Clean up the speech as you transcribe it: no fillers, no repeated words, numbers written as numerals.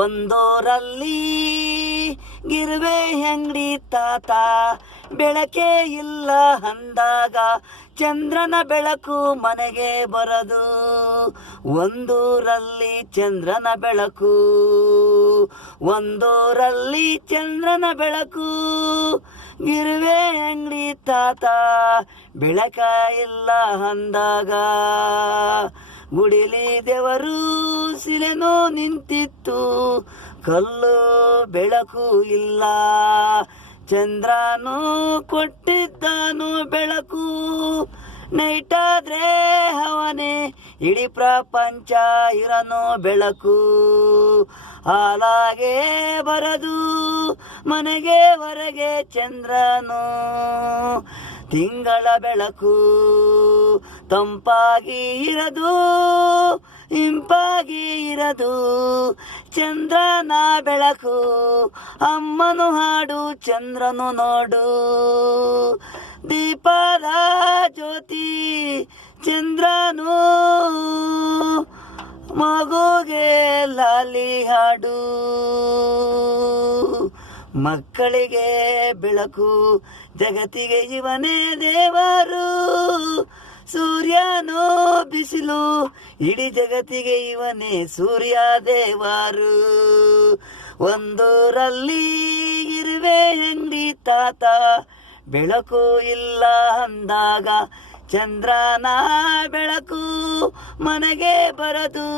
ಒಂದೂರಲ್ಲಿ ಗಿರುವೆ ಅಂಗಡಿ ತಾತ, ಬೆಳಕೇ ಇಲ್ಲ ಅಂದಾಗ ಚಂದ್ರನ ಬೆಳಕು ಮನೆಗೆ ಬರದು. ಒಂದೂರಲ್ಲಿ ಚಂದ್ರನ ಬೆಳಕು, ಒಂದೂರಲ್ಲಿ ಚಂದ್ರನ ಬೆಳಕು, ಗಿರುವೆ ಅಂಗಡಿ ತಾತ, ಬೆಳಕ ಇಲ್ಲ ಅಂದಾಗ. ಗುಡಿಲಿ ದೇವರು ಶಿಲೆನೂ ನಿಂತಿತ್ತು, ಕಲ್ಲು ಬೆಳಕು ಇಲ್ಲ. ಚಂದ್ರನು ಕೊಟ್ಟಿದ್ದಾನು ಬೆಳಕು, ನೈಟಾದ್ರೆ ಅವನೇ ಇಡೀ ಪ್ರಪಂಚ ಇರನು ಬೆಳಕು. ಹಾಲಾಗೆ ಬರದು ಮನೆಗೆ ಹೊರಗೆ ಚಂದ್ರನು, ತಿಂಗಳ ಬೆಳಕು ತಂಪಾಗಿ ಇರದು, ಇಂಪಾಗಿ ಇರದು ಚಂದ್ರನ ಬೆಳಕು. ಅಮ್ಮನು ಹಾಡು ಚಂದ್ರನು ನೋಡು, ದೀಪದ ಜ್ಯೋತಿ ಚಂದ್ರನು, ಮಗುಗೆ ಲಾಲಿ ಹಾಡು. ಮಕ್ಕಳಿಗೆ ಬೆಳಕು, ಜಗತ್ತಿಗೆ ಇವನೇ ದೇವರು. ಸೂರ್ಯನೋ ಬಿಸಿಲು, ಇಡೀ ಜಗತ್ತಿಗೆ ಇವನೇ ಸೂರ್ಯ ದೇವರು. ಒಂದೂರಲ್ಲಿ ಇರುವೆ ಅಂಗಡಿ ತಾತ, ಬೆಳಕು ಇಲ್ಲ ಅಂದಾಗ ಚಂದ್ರನ ಬೆಳಕು ಮನೆಗೆ ಬರದು.